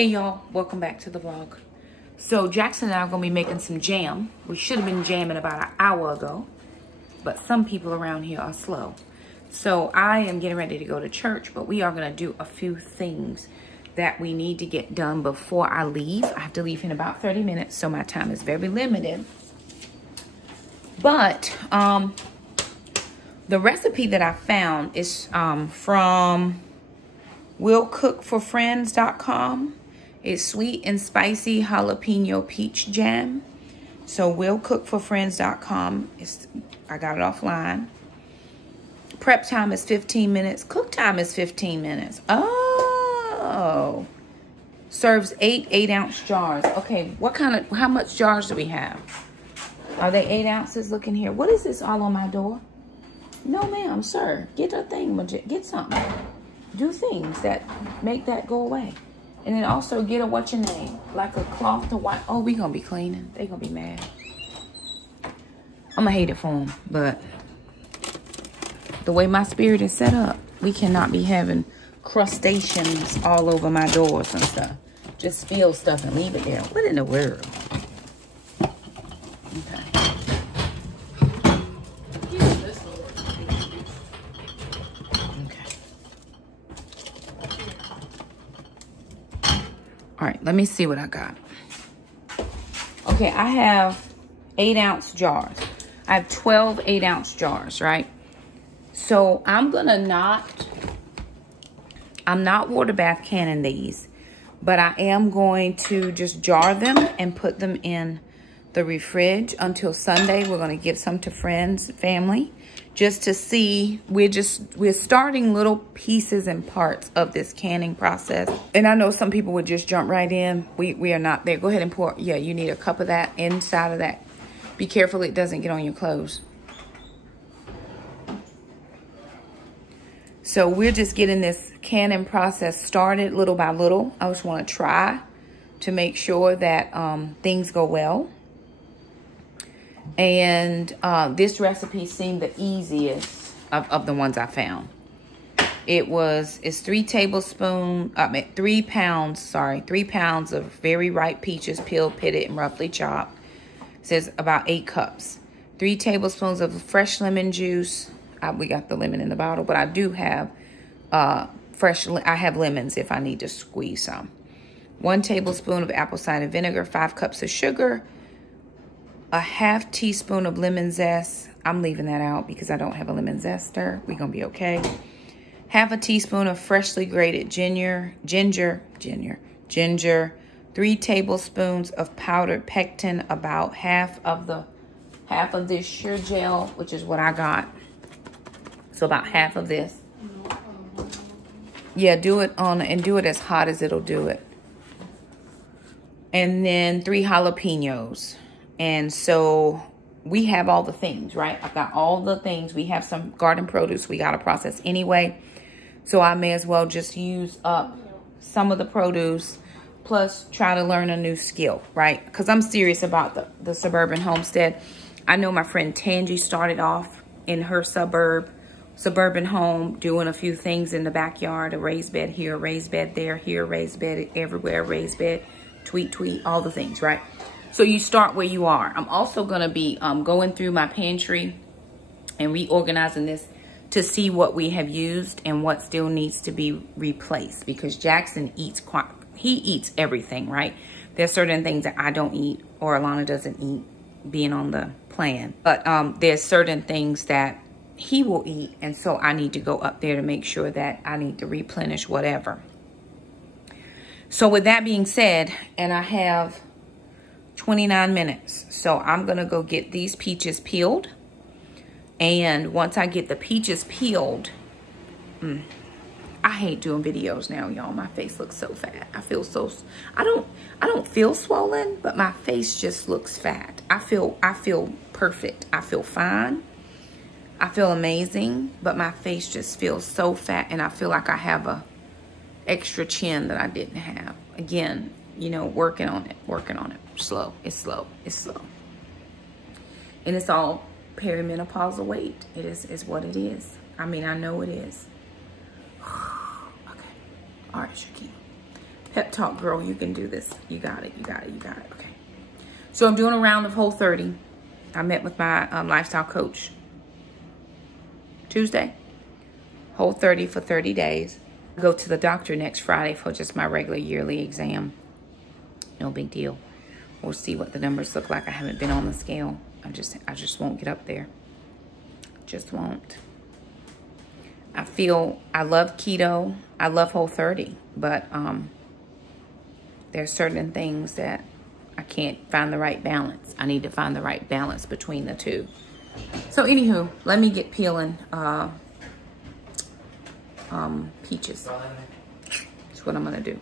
Hey y'all, welcome back to the vlog. So Jackson and I are gonna be making some jam. We should have been jamming about an hour ago, but some people around here are slow. So I am getting ready to go to church, but we are gonna do a few things that we need to get done before I leave. I have to leave in about 30 minutes, so my time is very limited. But the recipe that I found is from willcookforfriends.com. It's sweet and spicy jalapeno peach jam. So willcookforfriends.com. I got it offline. Prep time is 15 minutes. Cook time is 15 minutes. Oh. Serves 8 ounce jars. Okay, how much jars do we have? Are they 8 ounces? Look in here. What is this all on my door? No, ma'am, sir. Get a thing. Get something. Do things that make that go away. And then also get a what's your name? Like a cloth to wipe. Oh, we gonna be cleaning. They gonna be mad. I'm gonna hate it for them, but the way my spirit is set up, we cannot be having crustaceans all over my doors and stuff. Just spill stuff and leave it there. What in the world? Okay. All right, let me see what I got. Okay, I have 8 ounce jars. I have 12 8 ounce jars, right? So I'm not water bath canning these, but I am going to just jar them and put them in the fridge until Sunday. We're gonna give some to friends, family, just to see. We're starting little pieces and parts of this canning process. And I know some people would just jump right in. We are not there. Go ahead and pour. Yeah, you need a cup of that inside of that. Be careful it doesn't get on your clothes. So we're just getting this canning process started little by little. I just want to try to make sure that things go well. And this recipe seemed the easiest of the ones I found. It's 3 pounds of very ripe peaches, peeled, pitted, and roughly chopped. It says about 8 cups. 3 tablespoons of fresh lemon juice. We got the lemon in the bottle, but I do have I have lemons if I need to squeeze some. 1 tablespoon of apple cider vinegar, 5 cups of sugar, a ½ teaspoon of lemon zest. I'm leaving that out because I don't have a lemon zester. We're gonna be okay. ½ teaspoon of freshly grated ginger, 3 tablespoons of powdered pectin, about half of this sheer gel, which is what I got. So about half of this. Yeah, do it as hot as it'll do it. And then 3 jalapenos. And so we have all the things, right? I've got all the things. We have some garden produce we got to process anyway. So I may as well just use up some of the produce, plus try to learn a new skill, right? Because I'm serious about the suburban homestead. I know my friend Tangi started off in her suburban home, doing a few things in the backyard, a raised bed here, a raised bed there, here, raised bed everywhere, raised bed, tweet, all the things, right? So you start where you are. I'm also gonna be going through my pantry and reorganizing this to see what we have used and what still needs to be replaced, because Jackson eats everything, right? There's certain things that I don't eat or Alana doesn't eat, being on the plan. But there's certain things that he will eat, and so I need to go up there to make sure that I need to replenish whatever. So with that being said, and I have 29 minutes, so I'm gonna go get these peaches peeled. And once I get the peaches peeled, I hate doing videos now, y'all. My face looks so fat. I feel so, I don't feel swollen, but my face just looks fat. I feel perfect. I feel fine. I feel amazing, but my face just feels so fat, and I feel like I have a extra chin that I didn't have. Again, you know, working on it. Slow. It's slow. And it's all perimenopausal weight. It is what it is. I mean, I know it is. Okay. All right, Shakema. Pep talk, girl. You can do this. You got it. You got it. You got it. Okay. So I'm doing a round of Whole30. I met with my lifestyle coach Tuesday. Whole30 for 30 days. Go to the doctor next Friday for just my regular yearly exam. No big deal. We'll see what the numbers look like. I haven't been on the scale. I just won't get up there. Just won't. I love keto. I love Whole30, but there's certain things that I can't find the right balance. I need to find the right balance between the two. So anywho, let me get peeling peaches. That's what I'm gonna do.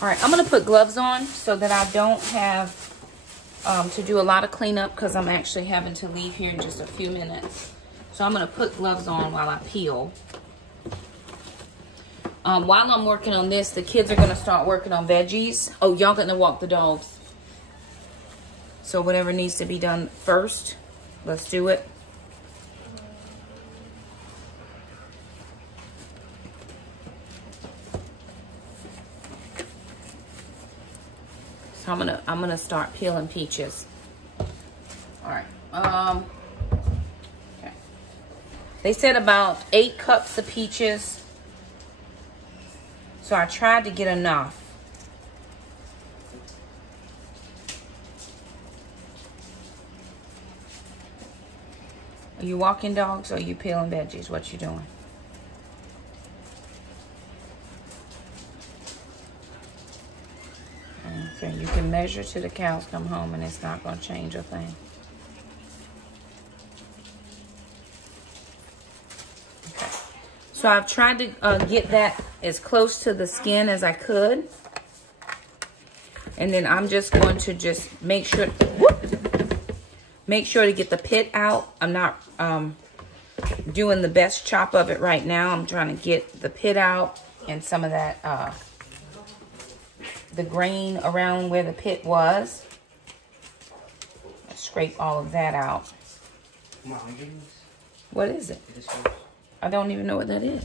All right, I'm gonna put gloves on so that I don't have to do a lot of cleanup because I'm actually having to leave here in just a few minutes. So I'm gonna put gloves on while I peel. While I'm working on this, the kids are gonna start working on veggies. Oh, y'all gonna walk the dogs. So whatever needs to be done first, let's do it. So I'm gonna start peeling peaches. All right. Okay. They said about 8 cups of peaches. So I tried to get enough. Are you walking dogs or are you peeling veggies? What you doing? Okay, you can measure till the cows come home and it's not going to change a thing. Okay. So I've tried to get that as close to the skin as I could. And then I'm just going to just make sure to get the pit out. I'm not doing the best chop of it right now. I'm trying to get the pit out and some of that the grain around where the pit was. Scrape all of that out. What is it? I don't even know what that is.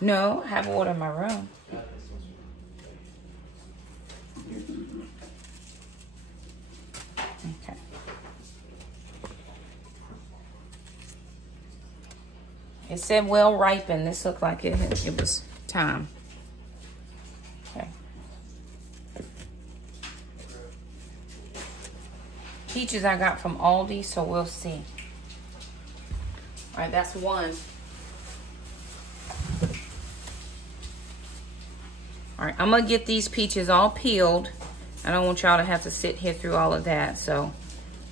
No, I have water in my room. Okay. It said well ripened. This looked like it was time. Okay. Peaches I got from Aldi, so we'll see. All right, that's one. All right, I'm gonna get these peaches all peeled. I don't want y'all to have to sit here through all of that, so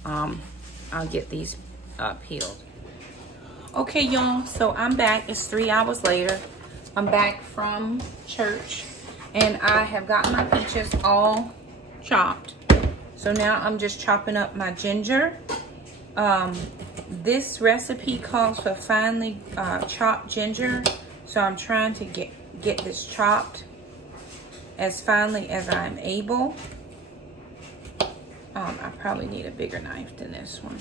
I'll get these peeled. Okay, y'all, so I'm back. It's 3 hours later. I'm back from church, and I have gotten my peaches all chopped. So now I'm just chopping up my ginger. This recipe calls for finely chopped ginger, so I'm trying to get this chopped as finely as I'm able. I probably need a bigger knife than this one.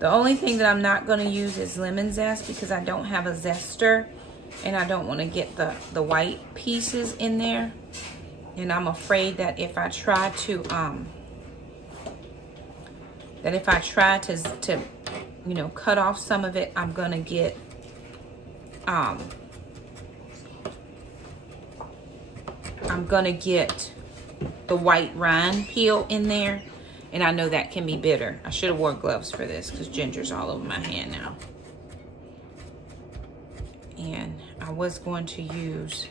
The only thing that I'm not going to use is lemon zest because I don't have a zester and I don't want to get the white pieces in there. And I'm afraid that if I try to you know, cut off some of it, I'm going to get the white rind peel in there, and I know that can be bitter. I should have worn gloves for this because ginger's all over my hand now. And I was going to use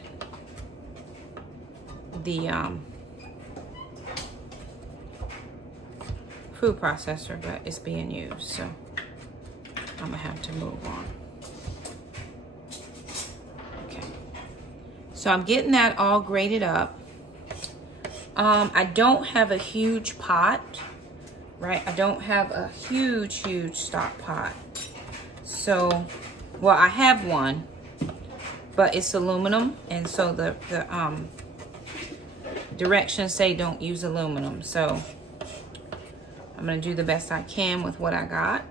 the food processor, but it's being used, so I'm gonna have to move on. Okay, so I'm getting that all grated up. I don't have a huge pot, right? I don't have a huge stock pot. So, well, I have one, but it's aluminum, and so directions say don't use aluminum. So I'm gonna do the best I can with what I got.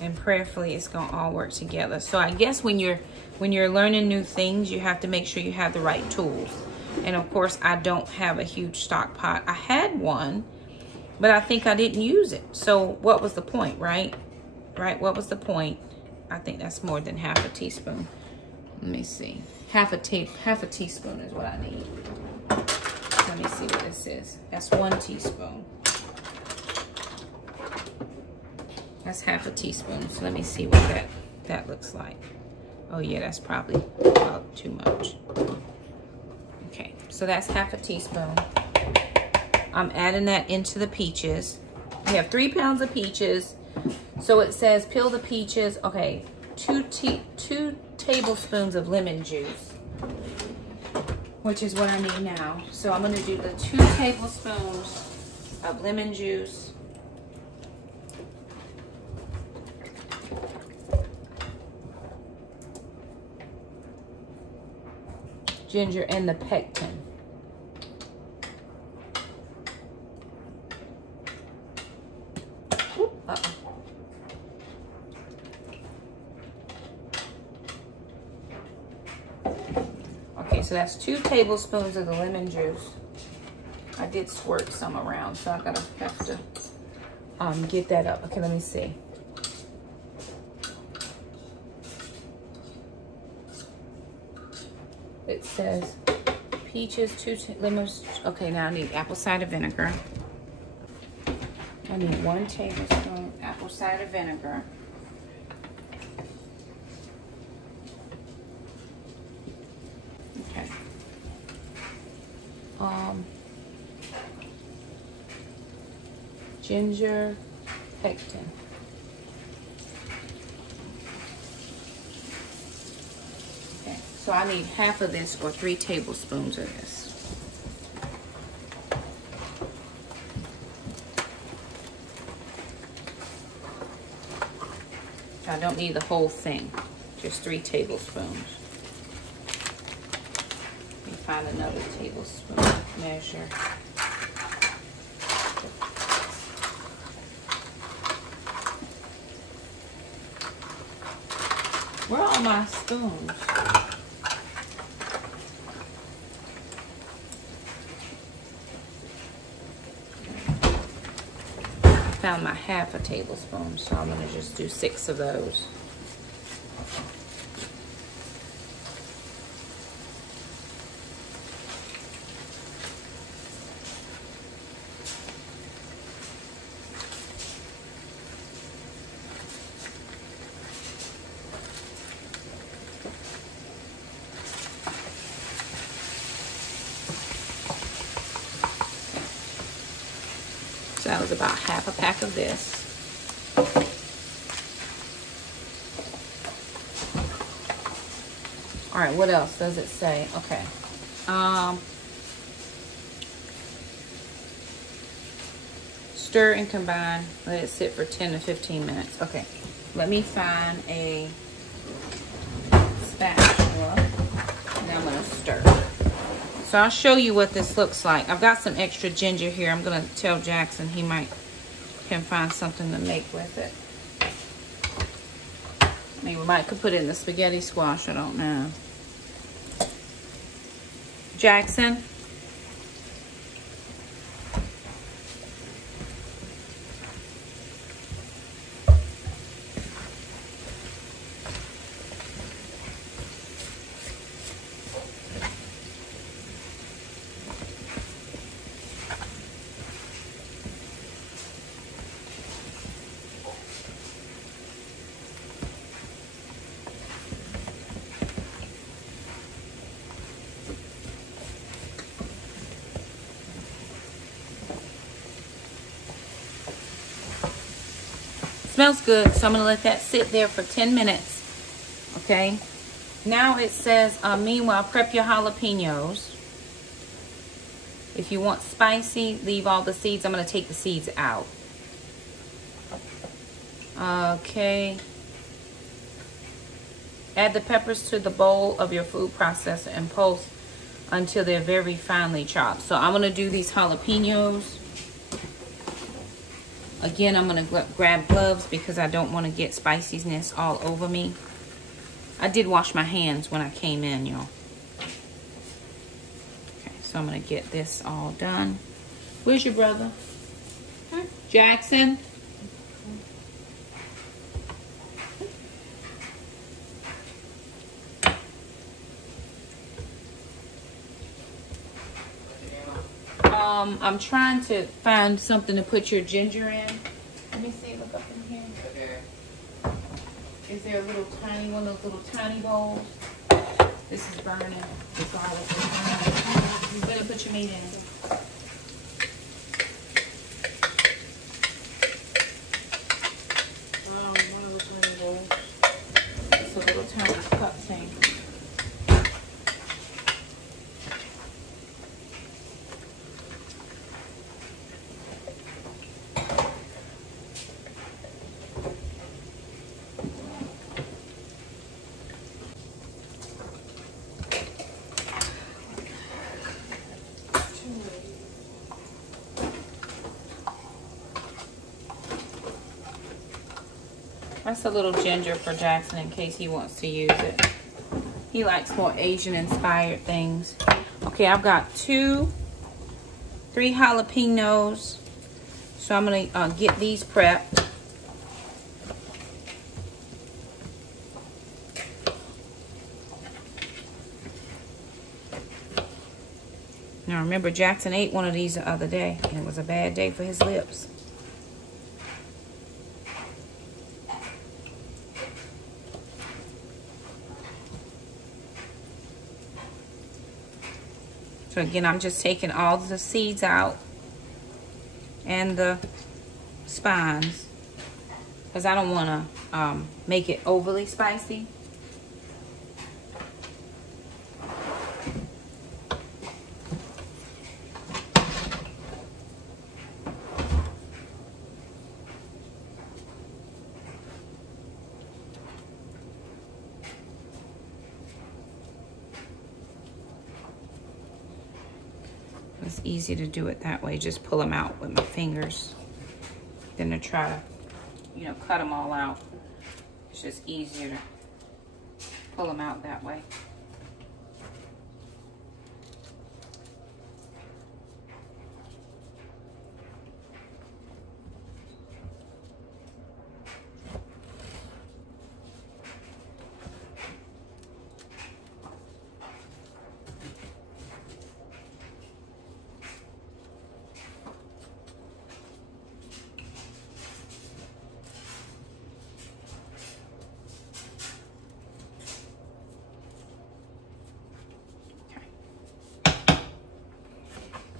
And prayerfully it's gonna all work together. So I guess when you're learning new things, you have to make sure you have the right tools. And of course, I don't have a huge stock pot. I had one, but I think I didn't use it. So what was the point, right? Right, what was the point? I think that's more than half a teaspoon. Let me see. Half a teaspoon is what I need. Let me see what this is. That's 1 teaspoon. That's half a teaspoon. So let me see what that looks like. Oh yeah, that's probably about too much. Okay, so that's half a teaspoon. I'm adding that into the peaches. We have 3 pounds of peaches. So it says peel the peaches. Okay, 2 tablespoons of lemon juice, which is what I need now. So I'm gonna do the 2 tablespoons of lemon juice. Ginger and the pectin. Okay, so that's 2 tablespoons of the lemon juice. I did squirt some around, so I have to get that up. Okay, let me see. It says peaches, 2 lemons. Okay, now I need apple cider vinegar. I need 1 tablespoon apple cider vinegar. Okay. Ginger, pectin. Okay, so I need half of this or 3 tablespoons of this. I don't need the whole thing, just 3 tablespoons. Let me find another tablespoon measure. Where are all my spoons? I found my half a tablespoon, so I'm gonna just do 6 of those. So that was about half a pack of this. All right, what else does it say? Okay. Stir and combine. Let it sit for 10 to 15 minutes. Okay. Let me find a spatula and I'm gonna stir. So I'll show you what this looks like. I've got some extra ginger here. I'm gonna tell Jackson he can find something to make with it. Maybe we could put it in the spaghetti squash, I don't know. Jackson? Smells good, so I'm gonna let that sit there for 10 minutes, okay? Now it says, meanwhile, prep your jalapenos. If you want spicy, leave all the seeds. I'm gonna take the seeds out. Okay. Add the peppers to the bowl of your food processor and pulse until they're very finely chopped. So I'm gonna do these jalapenos. Again, I'm gonna grab gloves because I don't want to get spiciness all over me. I did wash my hands when I came in, y'all. Okay, so I'm gonna get this all done. Where's your brother? Huh? Jackson? I'm trying to find something to put your ginger in. Let me see, look up in here. Okay. Is there a little tiny one of those little tiny bowls? This is burning. The garlic is burning. You better put your meat in it. One of those little bowls. It's a little tiny cup thing. That's a little ginger for Jackson in case he wants to use it. He likes more Asian inspired things. Okay, I've got 3 jalapenos. So I'm gonna get these prepped. Now remember, Jackson ate one of these the other day and it was a bad day for his lips. So again, I'm just taking all the seeds out and the spines because I don't want to make it overly spicy. It's easy to do it that way. Just pull them out with my fingers than to try to, you know, cut them all out. It's just easier to pull them out that way.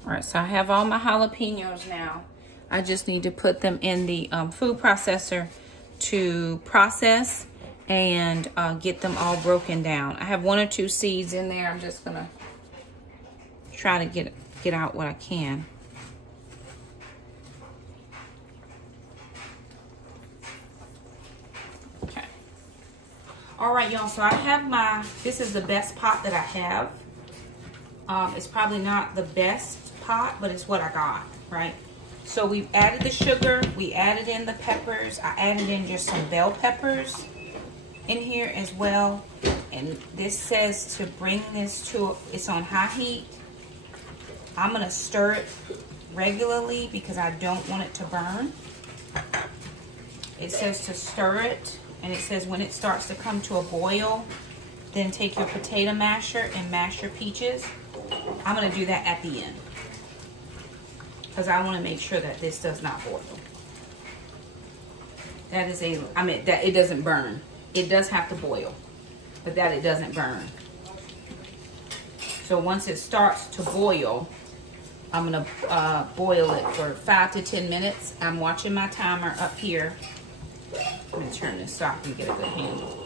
All right, so I have all my jalapenos now. I just need to put them in the food processor to process and get them all broken down. I have 1 or 2 seeds in there. I'm just gonna try to get out what I can. Okay. All right, y'all, so I have this is the best pot that I have. It's probably not the best pot, but it's what I got, right? So we've added the sugar, we added in the peppers, I added in just some bell peppers in here as well. And this says to bring this to, it's on high heat. I'm gonna stir it regularly because I don't want it to burn. It says to stir it, and it says when it starts to come to a boil, then take your potato masher and mash your peaches. I'm gonna do that at the end because I want to make sure that this does not boil. That is that it doesn't burn. It does have to boil, but that it doesn't burn. So once it starts to boil, I'm gonna boil it for 5 to 10 minutes. I'm watching my timer up here. Let me turn this so I can get a good handle.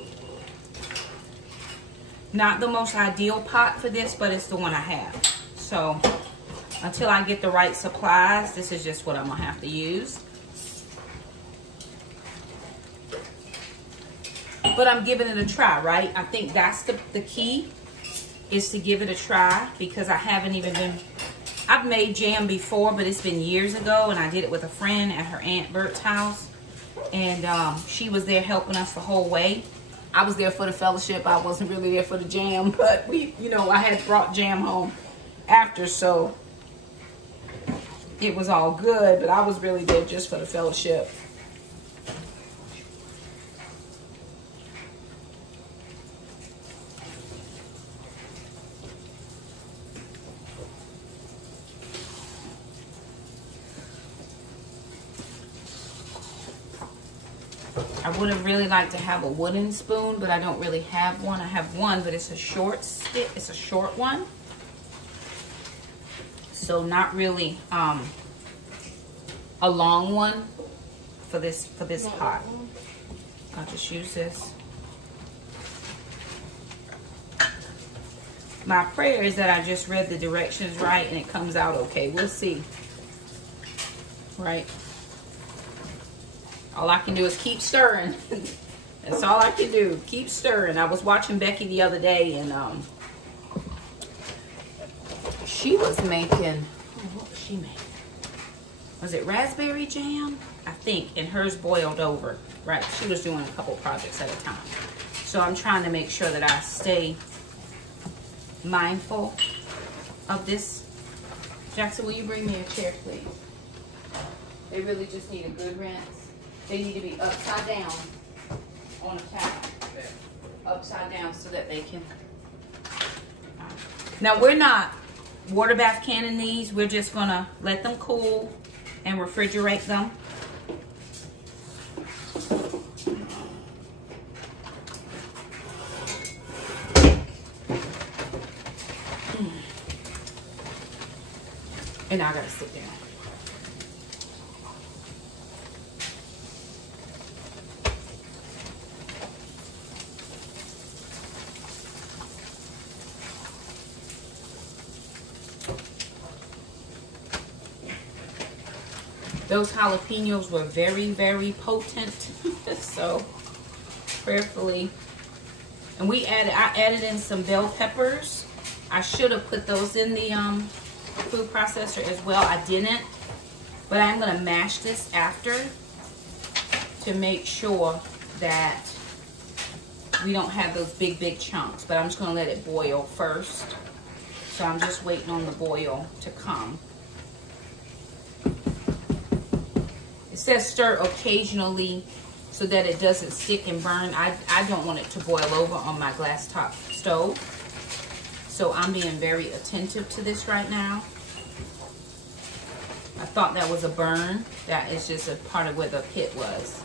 Not the most ideal pot for this, but it's the one I have. So until I get the right supplies, this is just what I'm gonna have to use. But I'm giving it a try, right? I think that's the key, is to give it a try, because I haven't even been, I've made jam before, but it's been years ago, and I did it with a friend at her Aunt Bert's house, and she was there helping us the whole way. I was there for the fellowship. I wasn't really there for the jam, but we, you know, I had brought jam home after, so it was all good, but I was really there just for the fellowship. I would have really liked to have a wooden spoon, but I don't really have one. I have one, but it's a short stick. It's a short one. So not really a long one for this pot. I'll just use this. My prayer is that I just read the directions right and it comes out okay. We'll see. Right? All I can do is keep stirring. That's all I can do. Keep stirring. I was watching Becky the other day, and she was making, what was she making? Was it raspberry jam? I think, and hers boiled over. Right, she was doing a couple projects at a time. So I'm trying to make sure that I stay mindful of this. Jackson, will you bring me a chair, please? They really just need a good rinse. They need to be upside down on a towel. Upside down so that they can. Now we're not water bath canning these. We're just gonna let them cool and refrigerate them. And now I gotta sit down. Those jalapenos were very, very potent. So prayerfully. And I added in some bell peppers. I should have put those in the food processor as well. I didn't. But I'm gonna mash this after to make sure that we don't have those big, big chunks. But I'm just gonna let it boil first. So I'm just waiting on the boil to come. It says stir occasionally so that it doesn't stick and burn. I don't want it to boil over on my glass top stove. So I'm being very attentive to this right now. I thought that was a burn. That is just a part of where the pit was.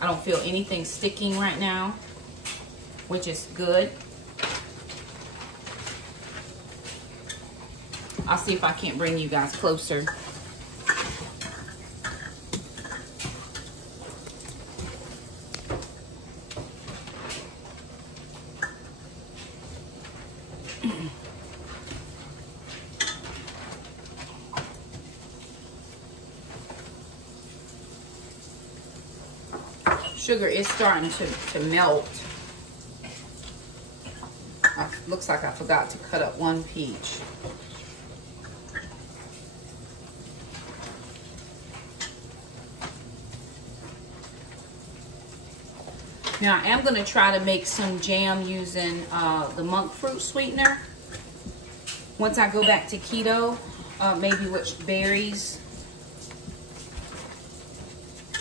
I don't feel anything sticking right now, which is good. I'll see if I can't bring you guys closer. Sugar is starting to melt. Looks like I forgot to cut up one peach. Now I am going to try to make some jam using the monk fruit sweetener. Once I go back to keto, maybe with berries.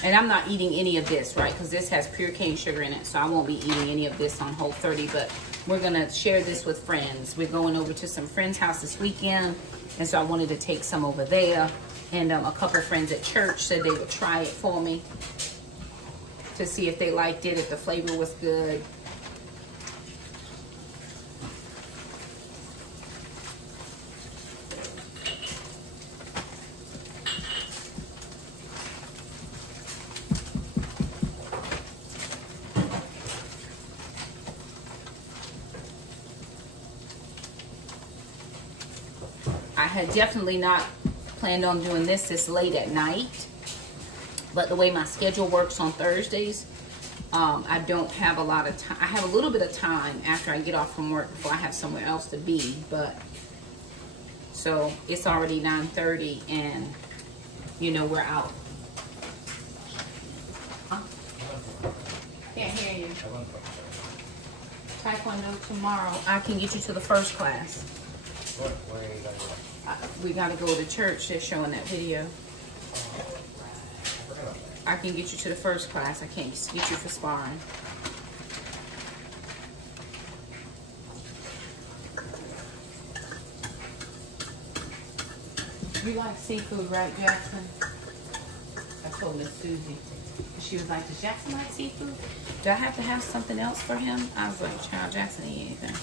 And I'm not eating any of this, right? Because this has pure cane sugar in it, so I won't be eating any of this on Whole30. But we're going to share this with friends. We're going over to some friends' house this weekend, and so I wanted to take some over there. And a couple friends at church said they would try it for me to see if they liked it, if the flavor was good. I had definitely not planned on doing this late at night, but the way my schedule works on Thursdays, I don't have a lot of time. I have a little bit of time after I get off from work before I have somewhere else to be. But so it's already 9:30, and you know we're out. Huh? Can't hear you. Taekwondo tomorrow. I can get you to the first class. We gotta go to church. They're showing that video. I can get you to the first class. I can't get you for sparring. You like seafood, right, Jackson? I told Miss Susie. She was like, does Jackson like seafood? Do I have to have something else for him? I was like, child, Jackson ain't anything.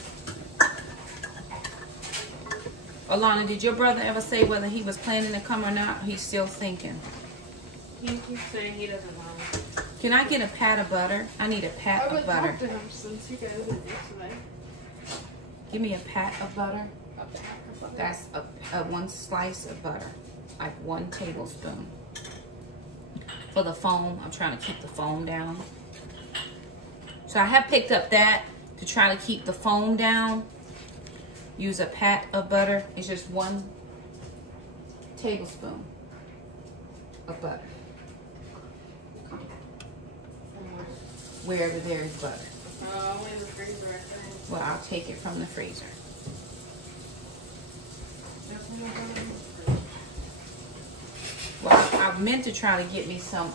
Alana, did your brother ever say whether he was planning to come or not? He's still thinking. He keeps saying he doesn't know. Can I get a pat of butter? I need a pat of butter. I haven't talked to him since he goes in yesterday. Give me a pat of butter. A pack of butter. That's a 1 slice of butter, like 1 tablespoon. For the foam, I'm trying to keep the foam down. So I have picked up that to try to keep the foam down. Use a pat of butter. It's just 1 tablespoon of butter. Wherever there is butter. Only in the freezer, I think. Well, I'll take it from the freezer. Well, I meant to try to get me some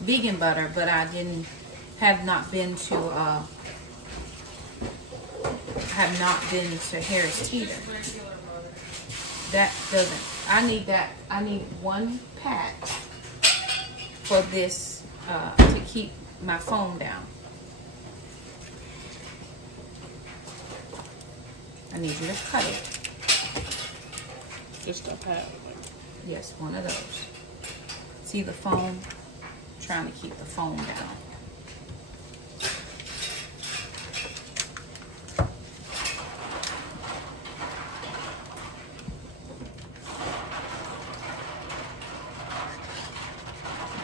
vegan butter, but I have not been to Harris Teeter. That doesn't. I need that. I need 1 pat for this to keep my foam down. I need you to cut it. Just a pat. Yes, 1 of those. See the foam? I'm trying to keep the foam down.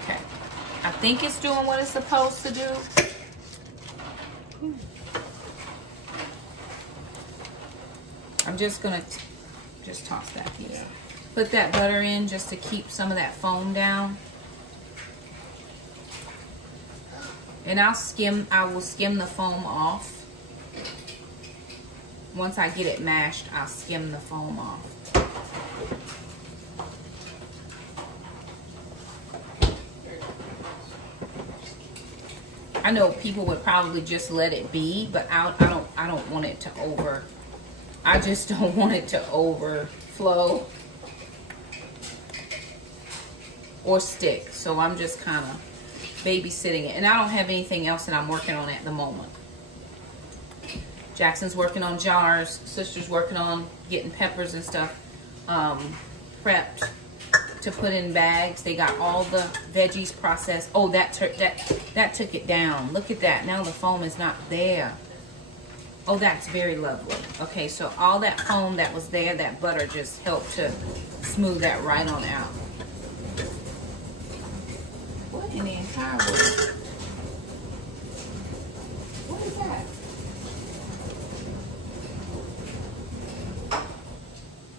Okay. I think it's doing what it's supposed to do. I'm just gonna just toss that piece. Yeah. Put that butter in just to keep some of that foam down. And I will skim the foam off. Once I get it mashed, I'll skim the foam off. I know people would probably just let it be, but I don't want it to I just don't want it to overflow or stick. So I'm just kind of babysitting it. And I don't have anything else that I'm working on at the moment. Jackson's working on jars. Sister's working on getting peppers and stuff prepped to put in bags. They got all the veggies processed. Oh, that took it down. Look at that. Now the foam is not there. Oh, that's very lovely. Okay, so all that foam that was there, that butter just helped to smooth that right on out. What in the entire world? What is that?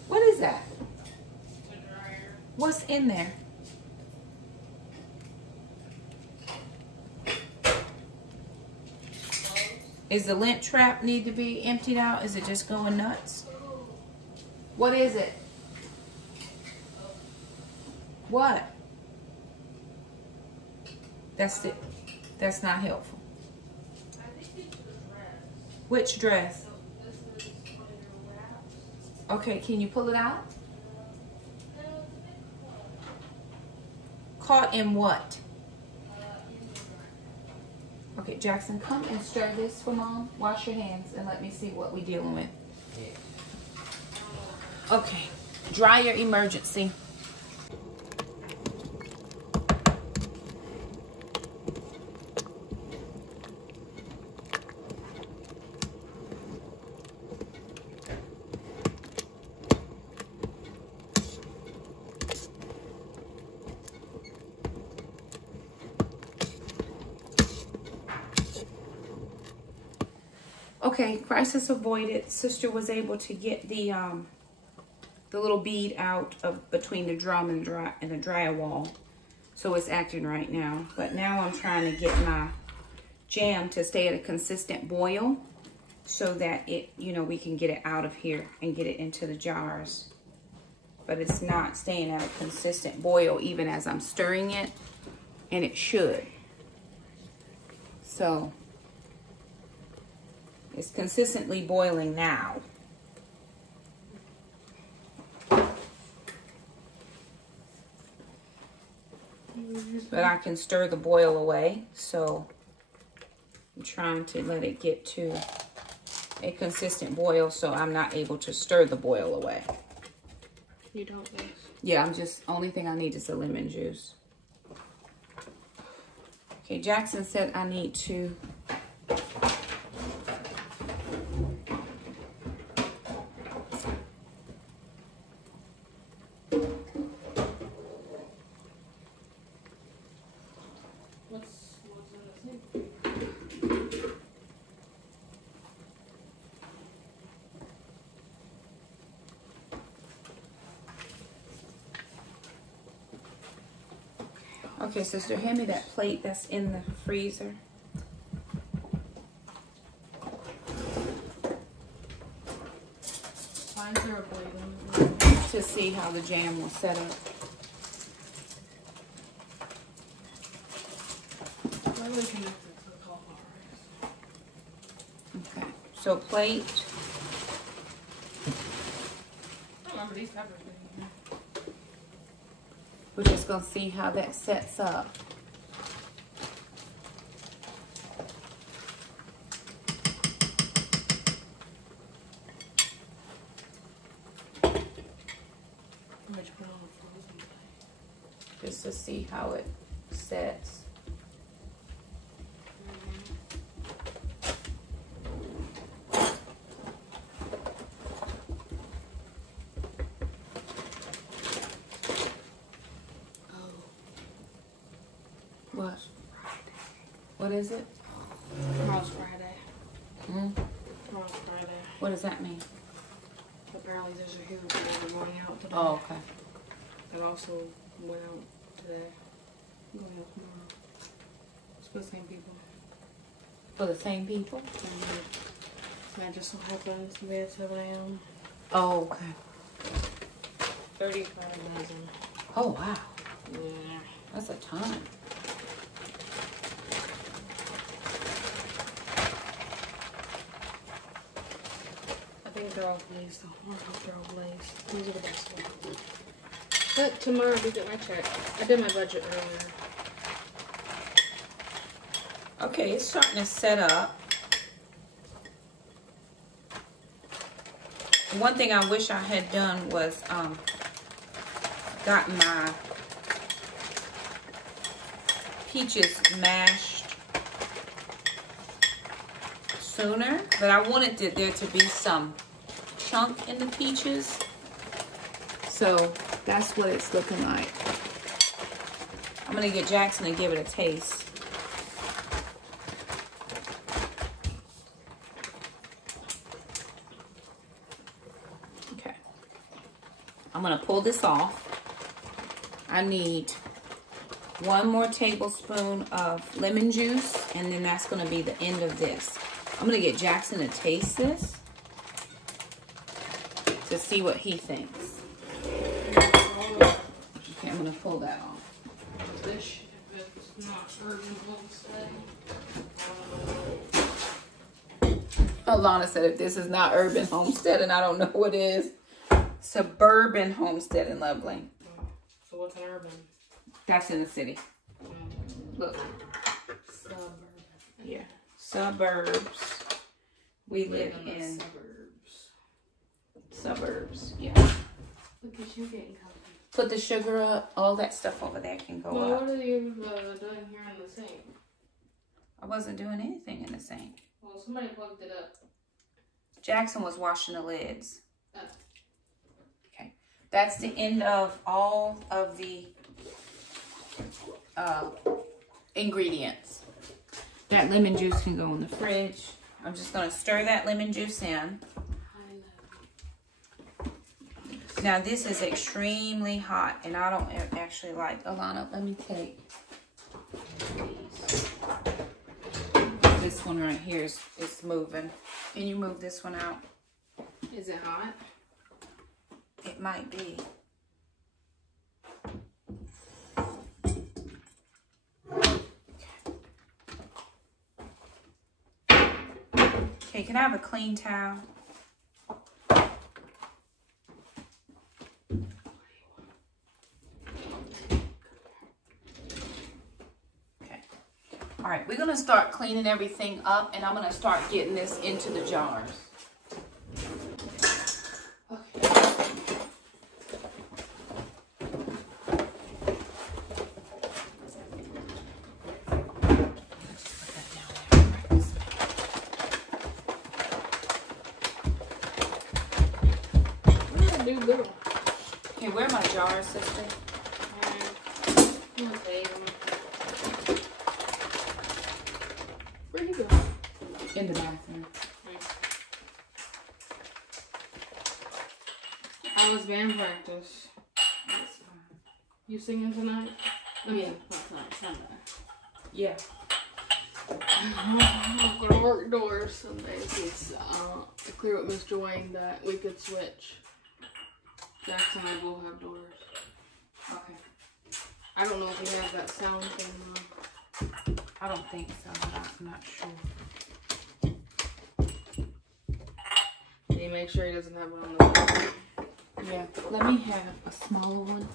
What is that? The dryer. What's in there? Is the lint trap need to be emptied out? Is it just going nuts? What is it? What? That's not helpful. I think it's the dress. Which dress? So this is one of your wraps. Okay, can you pull it out? No, it's a bit Caught in what? in the dryer. Okay, Jackson, come and stir this for Mom. Wash your hands and let me see what we're dealing with. Okay, dryer emergency. Okay, crisis avoided. Sister was able to get the little bead out of between the drum and the dryer wall. So it's acting right now. But now I'm trying to get my jam to stay at a consistent boil so that it, you know, we can get it out of here and get it into the jars. But it's not staying at a consistent boil even as I'm stirring it, and it should. So it's consistently boiling now. But I can stir the boil away, so I'm trying to let it get to a consistent boil so I'm not able to stir the boil away. You don't miss. Yeah, only thing I need is the lemon juice. Okay, Jackson said I need to What's in the sink? Okay, sister, hand me that plate that's in the freezer. Why is there a blade on it? To see how the jam was set up. Why are they connected to the cauliflower rice? Okay, so plate. I don't remember these peppers being here. We're just gonna see how that sets up. Just to see how it sets. What? What is it? Tomorrow's Friday. Hmm? Tomorrow's Friday. What does that mean? Apparently there's a huge order going out today. Oh, okay. It also went out today. I'm going out tomorrow. It's for the same people. For the same people? So I just so happens to be at 7 a.m. Oh, okay. 35 dozen. Oh, wow. Yeah. That's a ton. I think they're all glazed though. I hope they're all glazed. These are the best ones. But tomorrow we get my check. I did my budget earlier. Okay, it's starting to set up. One thing I wish I had done was got my peaches mashed sooner, but I wanted there to be some chunk in the peaches. So that's what it's looking like. I'm gonna get Jackson to give it a taste. Okay. I'm gonna pull this off. I need 1 more tablespoon of lemon juice, and then that's gonna be the end of this. I'm gonna get Jackson to taste this to see what he thinks. Okay, I'm gonna pull that off. This if it's not urban homestead. Alana said, if this is not urban homestead, and I don't know what is. Suburban homestead in Loveland. So what's an urban? That's in the city. Look. Suburban. Yeah. Suburbs. We live in suburbs. Yeah. Look at you getting comfy. Put the sugar up. All that stuff over there can go Well, up. what are you doing here in the sink? I wasn't doing anything in the sink. Well, somebody plugged it up. Jackson was washing the lids. Oh. Okay. That's the end of all of the ingredients. That lemon juice can go in the fridge. I'm just going to stir that lemon juice in. Now, this is extremely hot, and I don't actually like... Alana, let me take these. This one right here is moving. Can you move this one out? Is it hot? It might be. Okay, can I have a clean towel? All right, we're gonna start cleaning everything up, and I'm gonna start getting this into the jars. Okay. Okay, where are my jars, sister? Where'd you go? In the bathroom. How was band practice? You singing tonight? Yeah. Sunday. Yeah. I'm gonna work doors Sundays. It's to clear up Miss Joanne that we could switch. Jackson and I will have doors. Okay. I don't know if he has that sound thing on. I don't think so, but I'm not sure. Can you make sure he doesn't have it on the wall? Yeah. Let me have a smaller one.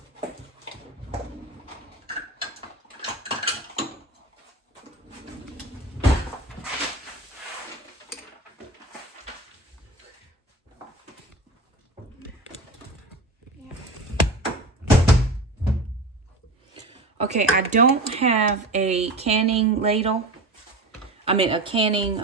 Okay, I don't have a canning ladle. I mean, a canning,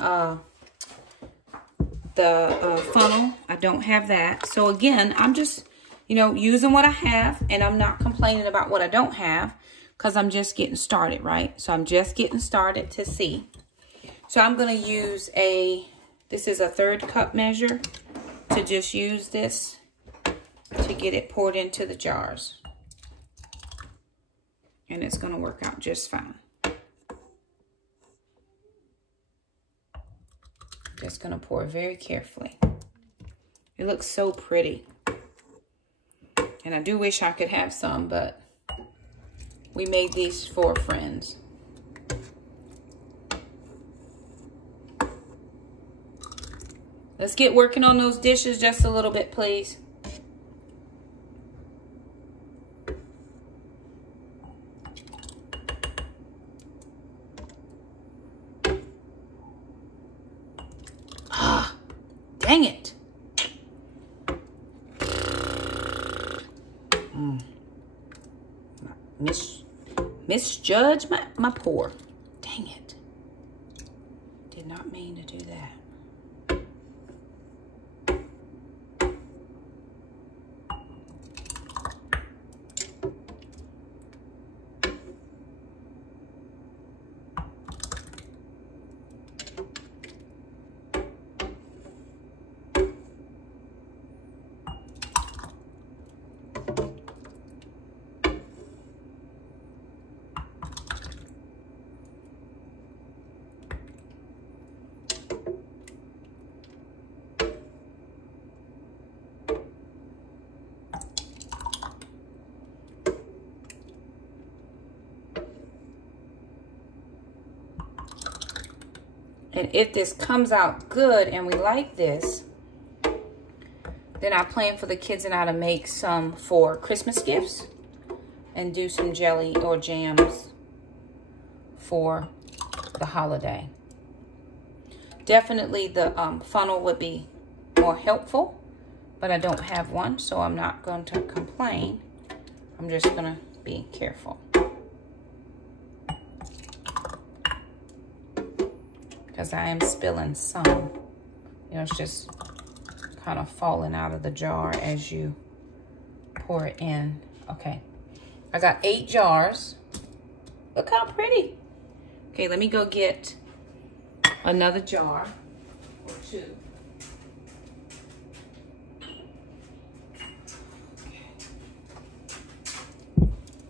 funnel. I don't have that. So again, I'm just, you know, using what I have, and I'm not complaining about what I don't have because I'm just getting started, right? So I'm just getting started to see. So I'm going to use this is a 1/3 cup measure to just use this to get it poured into the jars. And it's going to work out just fine. Just going to pour very carefully. It looks so pretty. And I do wish I could have some, but we made these for friends. Let's get working on those dishes just a little bit, please. Dang it. Misjudge my pour. Dang it. Did not mean to do that. And if this comes out good and we like this, then I plan for the kids and I to make some for Christmas gifts and do some jelly or jams for the holiday. Definitely the funnel would be more helpful, but I don't have one, so I'm not going to complain. I'm just going to be careful. Because I am spilling some. You know, it's just kind of falling out of the jar as you pour it in. Okay. I got 8 jars. Look how pretty. Okay, let me go get another jar. or two.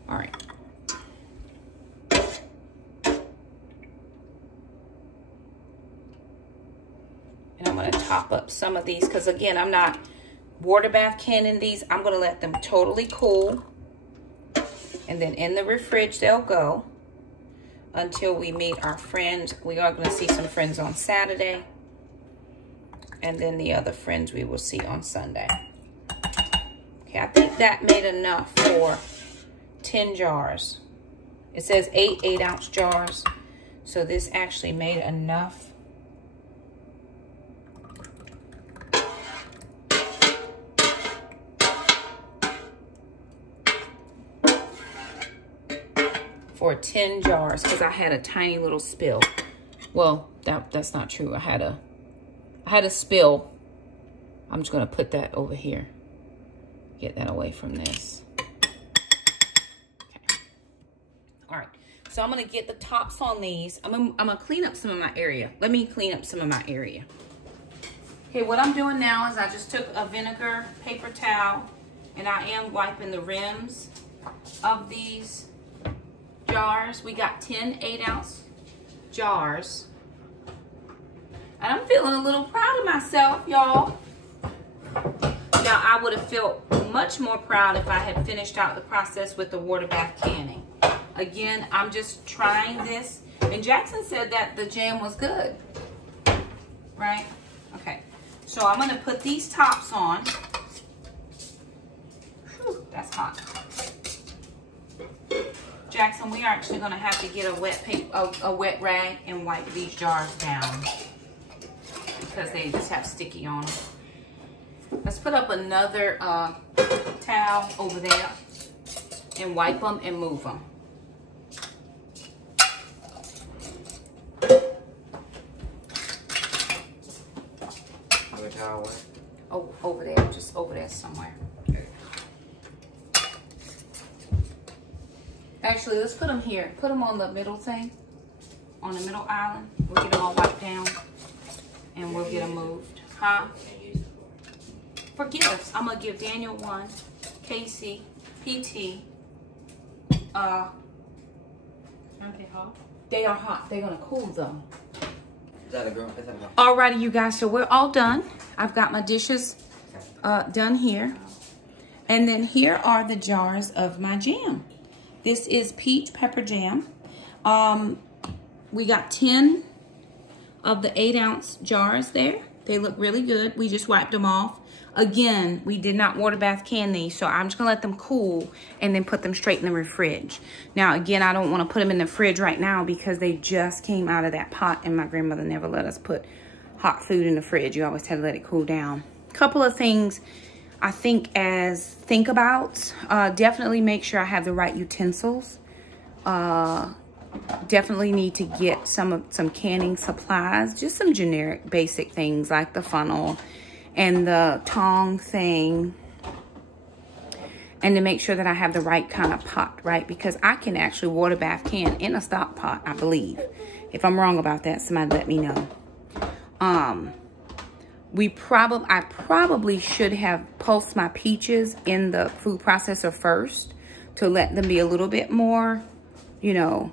All right. And I'm going to top up some of these because, again, I'm not water bath canning these. I'm going to let them totally cool. And then in the fridge they'll go until we meet our friends. We are going to see some friends on Saturday. And then the other friends we will see on Sunday. Okay, I think that made enough for 10 jars. It says 8 8-ounce jars. So this actually made enough. For 10 jars, because I had a tiny little spill. Well, that's not true. I had a spill. I'm just gonna put that over here. Get that away from this. Okay. All right. So I'm gonna get the tops on these. I'm gonna clean up some of my area. Let me clean up some of my area. Okay, what I'm doing now is I just took a vinegar paper towel and I am wiping the rims of these jars. We got 10 8-ounce jars. And I'm feeling a little proud of myself, y'all. Now, I would have felt much more proud if I had finished out the process with the water bath canning. Again, I'm just trying this. And Jackson said that the jam was good. Right? Okay. So I'm going to put these tops on. Whew, that's hot. Jackson, we are actually going to have to get a wet rag and wipe these jars down because they just have sticky on them. Let's put up another towel over there and wipe them and move them. Where towel? Oh, over there, just over there somewhere. Actually, let's put them here. Put them on the middle thing, on the middle island. We'll get them all wiped down, and we'll get them moved. Huh? For gifts, I'm gonna give Daniel one, Casey, PT. Aren't they hot? They are hot. They're gonna cool them. Is that a girl? Alrighty, you guys. So we're all done. I've got my dishes done here, and then here are the jars of my jam. This is peach pepper jam. We got 10 of the 8-ounce jars there. They look really good. We just wiped them off. Again, we did not water bath can these, so I'm just gonna let them cool and then put them straight in the fridge. Now, again, I don't wanna put them in the fridge right now because they just came out of that pot and my grandmother never let us put hot food in the fridge. You always had to let it cool down. Couple of things I think think-abouts, definitely make sure I have the right utensils. Definitely need to get some canning supplies, just some generic basic things like the funnel and the tong thing. And to make sure that I have the right kind of pot, right? Because I can actually water bath can in a stock pot, I believe. If I'm wrong about that, somebody let me know. I probably should have pulsed my peaches in the food processor first to let them be a little bit more, you know,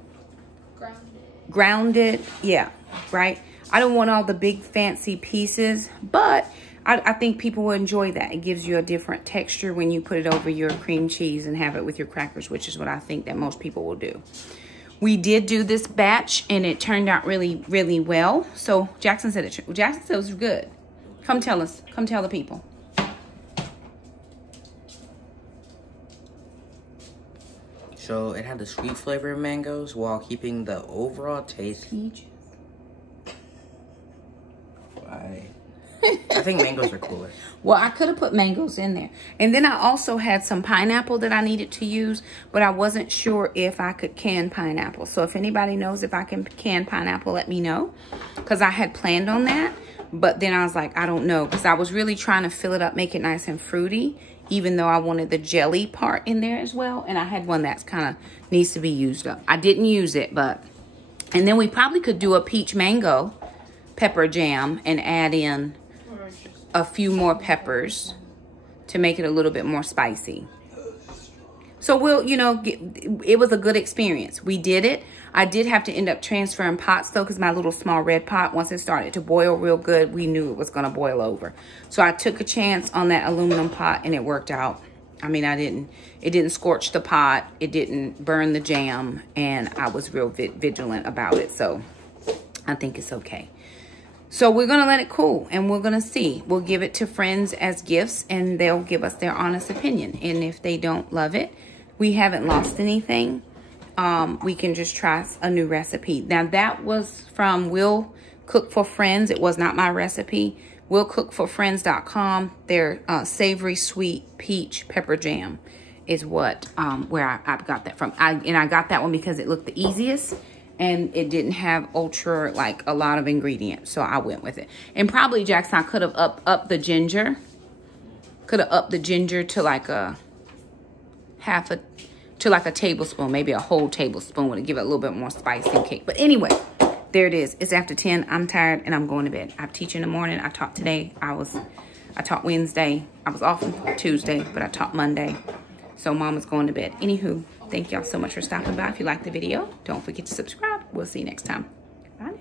grounded. Yeah, right. I don't want all the big fancy pieces, but I think people will enjoy that. It gives you a different texture when you put it over your cream cheese and have it with your crackers, which is what I think that most people will do. We did do this batch and it turned out really, really well. So Jackson said it was good. Come tell us. Come tell the people. So it had the sweet flavor of mangoes while keeping the overall taste. Peaches. Why? I think mangoes are cooler. Well, I could have put mangoes in there. And then I also had some pineapple that I needed to use, but I wasn't sure if I could can pineapple. So if anybody knows if I can can pineapple, let me know. Because I had planned on that. But then I was like, I don't know. Because I was really trying to fill it up, make it nice and fruity. Even though I wanted the jelly part in there as well. And I had one that's kind of needs to be used up. I didn't use it, but... And then we probably could do a peach mango pepper jam and add in a few more peppers to make it a little bit more spicy. So we'll, you know, it was a good experience. We did it. I did have to end up transferring pots though, because my little small red pot, once it started to boil real good, we knew it was going to boil over. So I took a chance on that aluminum pot and it worked out. I mean, it didn't scorch the pot. It didn't burn the jam, and I was real vigilant about it. So I think it's okay. So we're going to let it cool, and we're going to see. We'll give it to friends as gifts, and they'll give us their honest opinion. And if they don't love it, we haven't lost anything. We can just try a new recipe. Now, that was from Will Cook for Friends. It was not my recipe. willcookforfriends.com. Their savory sweet peach pepper jam is what where I got that from. I got that one because it looked the easiest. And it didn't have ultra, like, a lot of ingredients. So I went with it. And probably, Jackson, I could have upped the ginger. Could have upped the ginger to like a tablespoon. Maybe a whole tablespoon would give it a little bit more spice and cake. But anyway, there it is. It's after 10. I'm tired and I'm going to bed. I teach in the morning. I taught today. I taught Wednesday. I was off on Tuesday, but I taught Monday. So Mama's going to bed. Anywho, thank y'all so much for stopping by. If you liked the video, don't forget to subscribe. We'll see you next time. Bye.